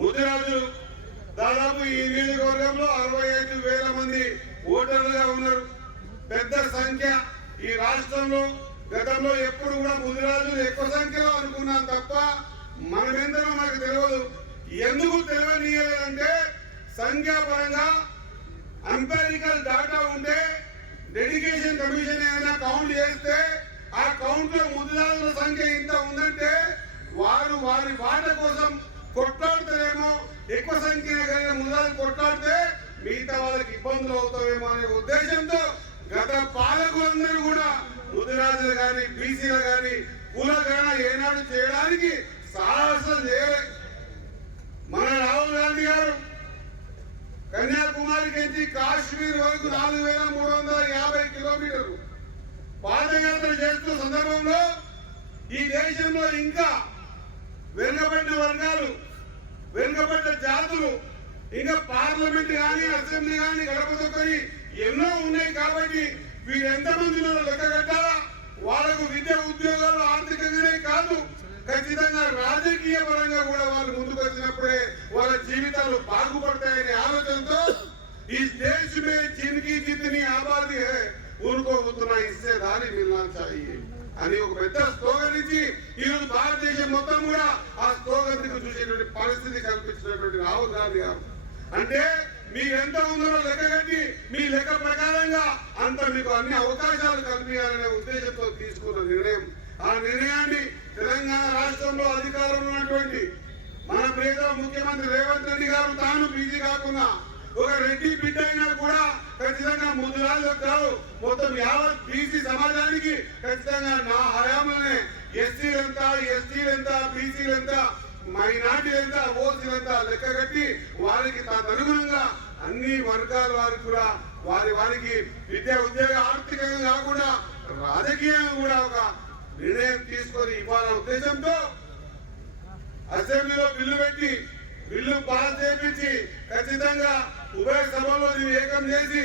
ముదిరాజు దాదాపు ఈ నియోజకవర్గంలో 65,000 మంది ఓటర్లుగా ఉన్నారు. పెద్ద సంఖ్య. ఈ రాష్ట్రంలో గతంలో ఎప్పుడు కూడా ముదిరాజులు ఎక్కువ సంఖ్యలో అనుకున్నాం తప్ప మనమెందరో మనకు తెలియదు. ఎందుకు తెలియనియలేదంటే సంఖ్యాపరంగా ఎంపారికల్ డాటా ఉంటే డెడికేషన్ కమిషన్ ఏదైనా కౌంట్ చేస్తే ఆ కౌంట్ లో ముదిరాజుల సంఖ్య ఇంత ఉందంటే వారు వారి వాట కోసం కొట్లాడుతారేమో, ఎక్కువ సంఖ్యలో కలిగిన ముదిరాజులు కొట్లాడితే మిగతా వాళ్ళకి ఇబ్బందులు అవుతాయేమో అనే ఉద్దేశంతో గత పాలకులందరూ కూడా ముదిరాజులు కానీ బీసీలు కానీ కులగణన ఏనాడు చేయడానికి సాహసం చేయలేదు. మన రాహుల్ గాంధీ గారు కన్యాకుమారికి నుంచి కాశ్మీర్ వరకు 4,350 కిలోమీటర్లు పాదయాత్ర చేస్తున్న సందర్భంలో ఈ దేశంలో ఇంకా వెనుకబడిన వర్గాలు, వెనుకబడిన జాతులు, ఇంకా పార్లమెంట్ కానీ అసెంబ్లీ కానీ గడప తొక్కని ఎన్నో ఉన్నాయి. కాబట్టి వీరు ఎంతమంది లెక్క కట్టాలా? వాళ్ళకు విద్య ఉద్యోగాలు ఆర్థికంగానే కాదు, ఖచ్చితంగా రాజకీయ పరంగా కూడా వాళ్ళు ముందుకు వచ్చినప్పుడే వాళ్ళ జీవితాలు బాగుపడతాయనే ఆలోచనతో ఈ దేశ మే జిందగీ జితనీ ఆబాదీ హై ఉनको उतना हिस्सेदारी मिलना चाहिए అని ఒక పెద్ద స్లోగన్ ఇచ్చి ఈరోజు భారతదేశం మొత్తం కూడా ఆ స్లోగన్ చూసేటువంటి పరిస్థితి కల్పించినటువంటి రాహుల్ గాంధీ గారు. అంటే మీరు ఎంత ఉందో లెక్క కట్టి మీ లెక్క ప్రకారంగా అంత మీకు అన్ని అవకాశాలు కల్పించాలనే ఉద్దేశంతో తీసుకున్న నిర్ణయం. ఆ నిర్ణయాన్ని తెలంగాణ రాష్ట్రంలో అధికారంలో ఉన్నటువంటి మన ప్రియతమ ముఖ్యమంత్రి రేవంత్ రెడ్డి గారు తాను బీజీ కాకుండా ఒక రెడ్డి బిడ్డ అయినా కూడా ఖచ్చితంగా ముదిరాజులకు కాదు మొత్తం యావత్ బీసీ సమాజానికి ఖచ్చితంగా నా హయాంలోనే ఎస్సీలంతా, ఎస్టీలంతా, బీసీలంతా, మైనార్టీలంతా, ఓసీలంతా లెక్క కట్టి వారికి తదనుగుణంగా అన్ని వర్గాల వారికి కూడా వారికి విద్యా ఉద్యోగ ఆర్థికంగా కాకుండా రాజకీయంగా కూడా ఒక నిర్ణయం తీసుకొని ఇవ్వాలనే ఉద్దేశంతో అసెంబ్లీలో బిల్లు పెట్టి బిల్లు పాస్ చేయించి ఖచ్చితంగా ఉభయ సభలో ఏకం చేసి